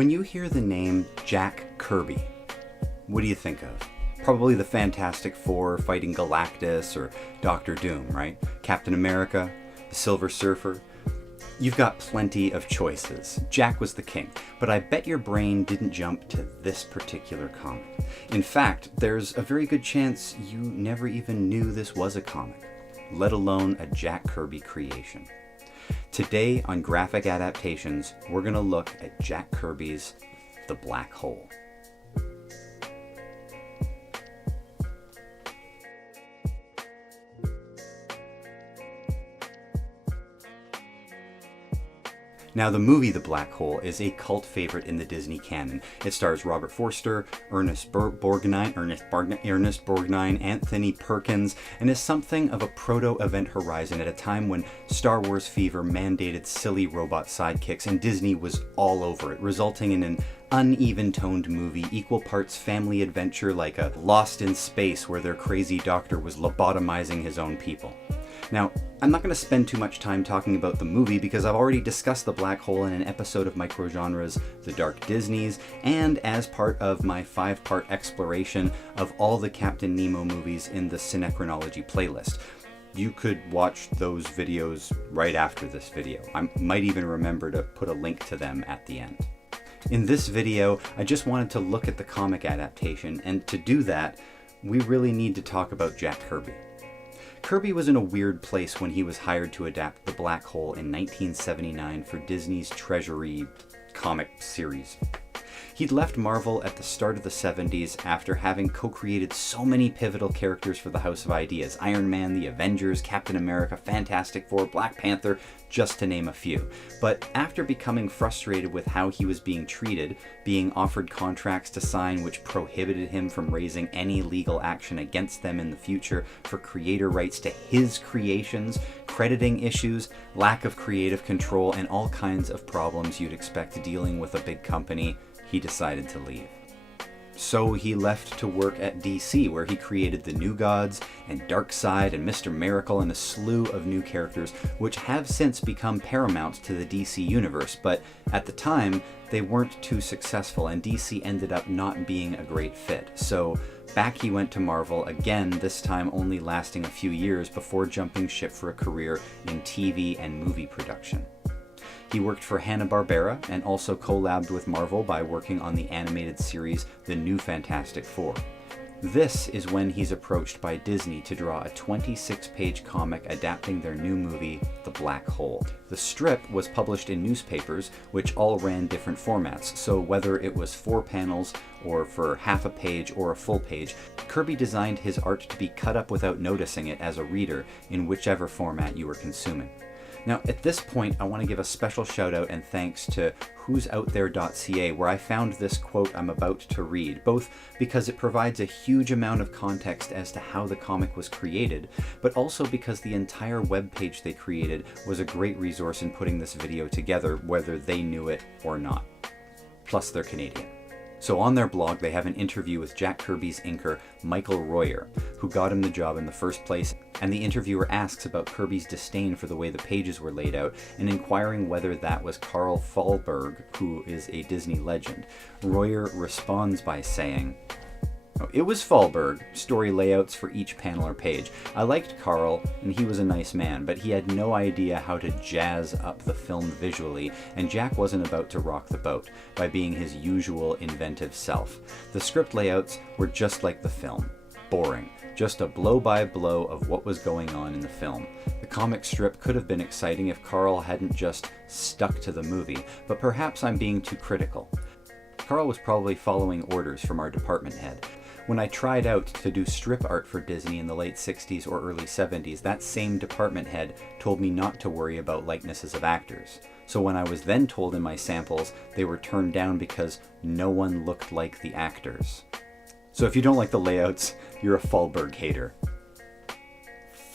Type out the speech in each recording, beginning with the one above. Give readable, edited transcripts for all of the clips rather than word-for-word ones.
When you hear the name Jack Kirby, what do you think of? Probably the Fantastic Four fighting Galactus or Doctor Doom, right? Captain America, the Silver Surfer. You've got plenty of choices. Jack was the king, but I bet your brain didn't jump to this particular comic. In fact, there's a very good chance you never even knew this was a comic, let alone a Jack Kirby creation. Today on Graphic Adaptations, we're going to look at Jack Kirby's The Black Hole. Now, the movie The Black Hole is a cult favorite in the Disney canon. It stars Robert Forster, Ernest Borgnine, Anthony Perkins, and is something of a proto-Event Horizon at a time when Star Wars fever mandated silly robot sidekicks, and Disney was all over it, resulting in an uneven-toned movie, equal parts family adventure like a Lost in Space where their crazy doctor was lobotomizing his own people. Now, I'm not going to spend too much time talking about the movie because I've already discussed The Black Hole in an episode of Microgenres The Dark Disneys, and as part of my 5-part exploration of all the Captain Nemo movies in the Cinechronology playlist. You could watch those videos right after this video. I might even remember to put a link to them at the end. In this video, I just wanted to look at the comic adaptation, and to do that, we really need to talk about Jack Kirby. Kirby was in a weird place when he was hired to adapt The Black Hole in 1979 for Disney's Treasury comic series. He'd left Marvel at the start of the 70s after having co-created so many pivotal characters for the House of Ideas: Iron Man, the Avengers, Captain America, Fantastic Four, Black Panther, just to name a few. But after becoming frustrated with how he was being treated, being offered contracts to sign which prohibited him from raising any legal action against them in the future for creator rights to his creations, crediting issues, lack of creative control, and all kinds of problems you'd expect dealing with a big company, he decided to leave. So he left to work at DC, where he created the New Gods and Darkseid and Mr. Miracle and a slew of new characters, which have since become paramount to the DC universe, but at the time, they weren't too successful, and DC ended up not being a great fit. So back he went to Marvel again, this time only lasting a few years before jumping ship for a career in TV and movie production. He worked for Hanna-Barbera and also collabed with Marvel by working on the animated series The New Fantastic Four. This is when he's approached by Disney to draw a 26-page comic adapting their new movie, The Black Hole. The strip was published in newspapers, which all ran different formats, so whether it was 4 panels or for half a page or a full page, Kirby designed his art to be cut up without noticing it as a reader in whichever format you were consuming. Now, at this point, I want to give a special shout out and thanks to who'southere.ca, where I found this quote I'm about to read, both because it provides a huge amount of context as to how the comic was created, but also because the entire webpage they created was a great resource in putting this video together, whether they knew it or not. Plus, they're Canadian. So on their blog, they have an interview with Jack Kirby's inker, Michael Royer, who got him the job in the first place, and the interviewer asks about Kirby's disdain for the way the pages were laid out, and inquiring whether that was Carl Fahlberg, who is a Disney legend. Royer responds by saying, "It was Fahlberg, story layouts for each panel or page. I liked Carl, and he was a nice man, but he had no idea how to jazz up the film visually, and Jack wasn't about to rock the boat by being his usual inventive self. The script layouts were just like the film. Boring. Just a blow-by-blow of what was going on in the film. The comic strip could have been exciting if Carl hadn't just stuck to the movie, but perhaps I'm being too critical. Carl was probably following orders from our department head. When I tried out to do strip art for Disney in the late 60s or early 70s, that same department head told me not to worry about likenesses of actors. So when I was then told in my samples they were turned down because no one looked like the actors. So if you don't like the layouts, you're a Fahlberg hater."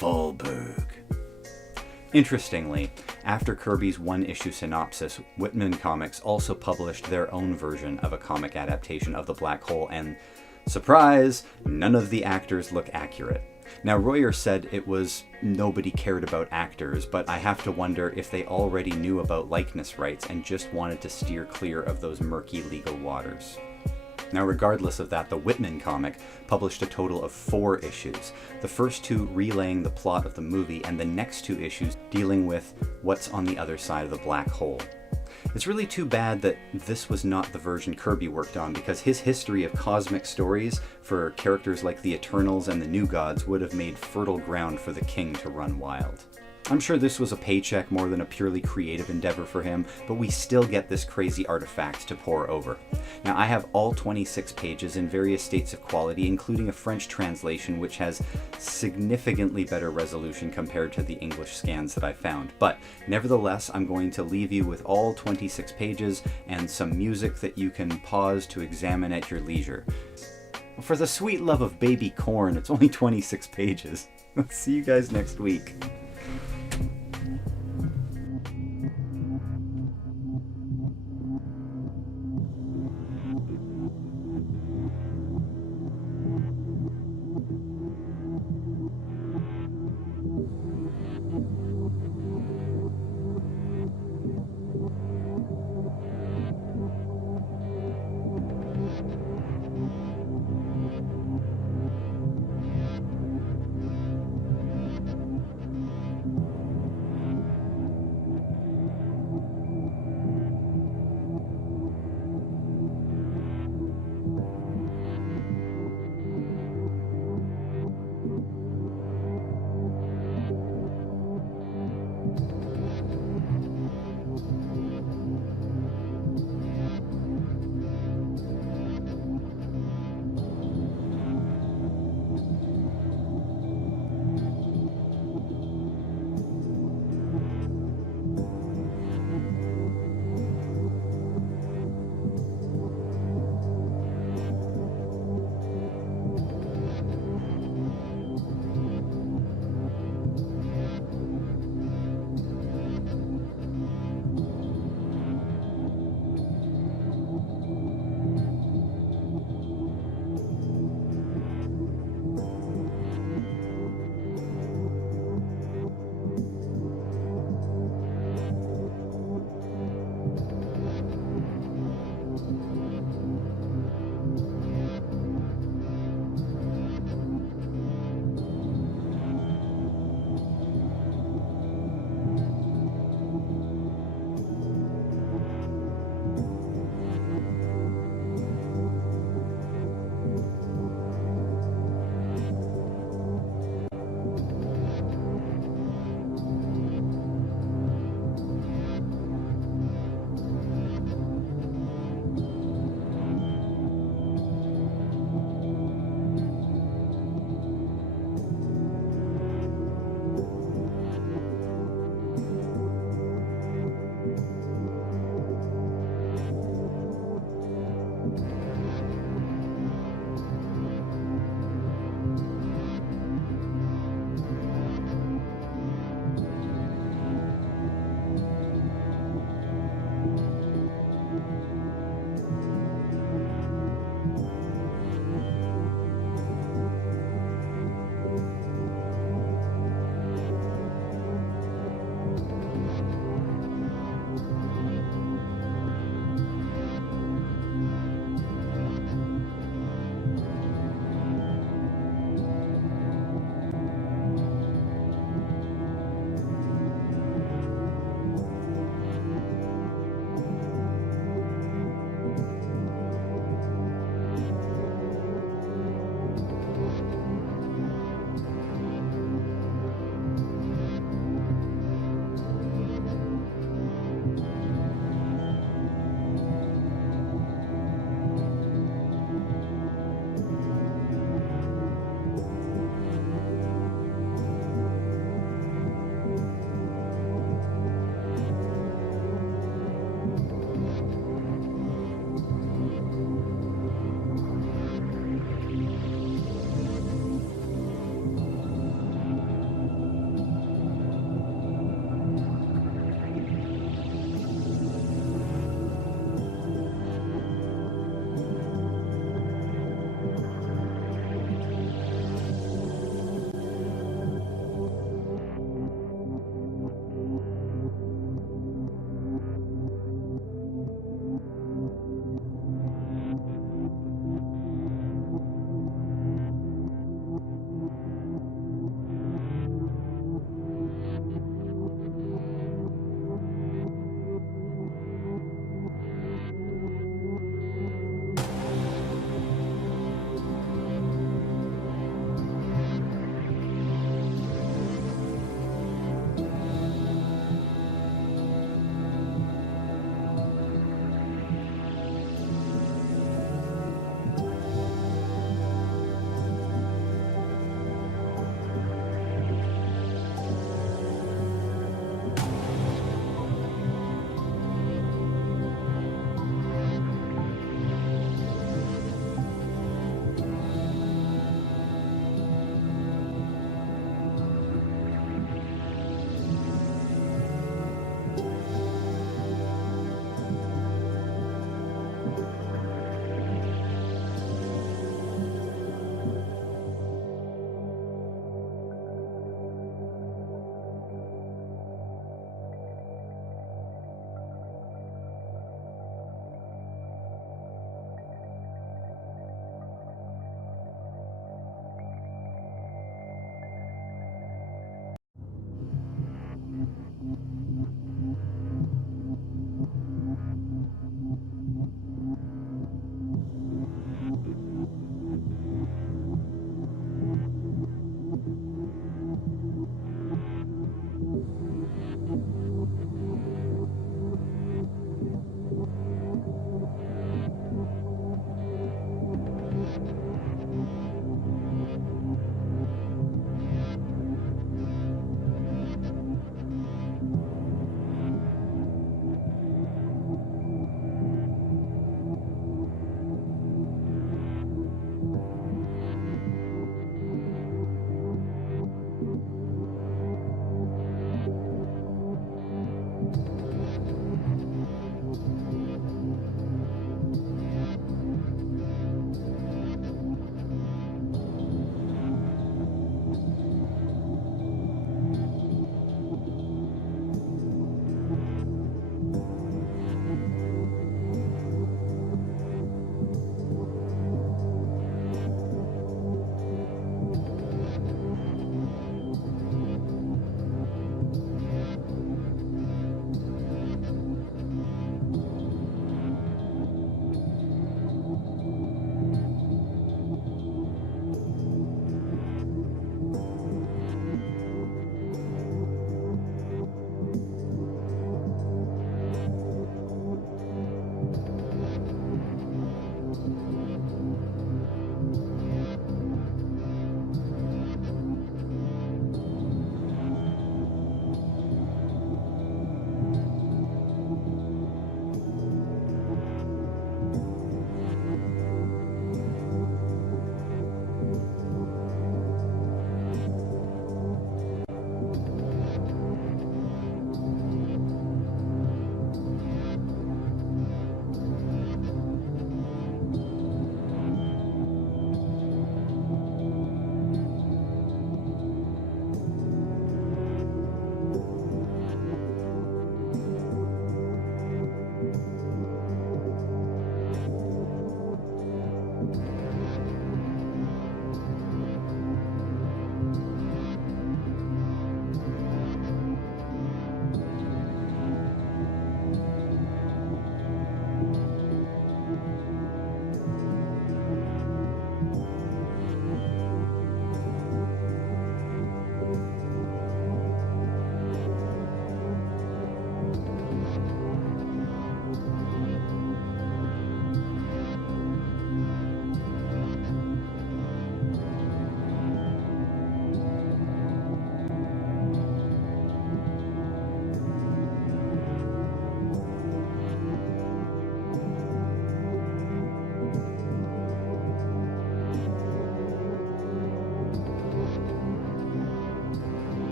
Fahlberg. Interestingly, after Kirby's one-issue synopsis, Whitman Comics also published their own version of a comic adaptation of The Black Hole, and surprise, none of the actors look accurate. Now, Royer said it was nobody cared about actors, but I have to wonder if they already knew about likeness rights and just wanted to steer clear of those murky legal waters. Now, regardless of that, the Whitman comic published a total of 4 issues, the first 2 relaying the plot of the movie and the next 2 issues dealing with what's on the other side of the black hole. It's really too bad that this was not the version Kirby worked on, because his history of cosmic stories for characters like the Eternals and the New Gods would have made fertile ground for the King to run wild. I'm sure this was a paycheck more than a purely creative endeavor for him, but we still get this crazy artifact to pore over. Now, I have all 26 pages in various states of quality, including a French translation which has significantly better resolution compared to the English scans that I found. But nevertheless, I'm going to leave you with all 26 pages and some music that you can pause to examine at your leisure. For the sweet love of baby corn, it's only 26 pages. See you guys next week.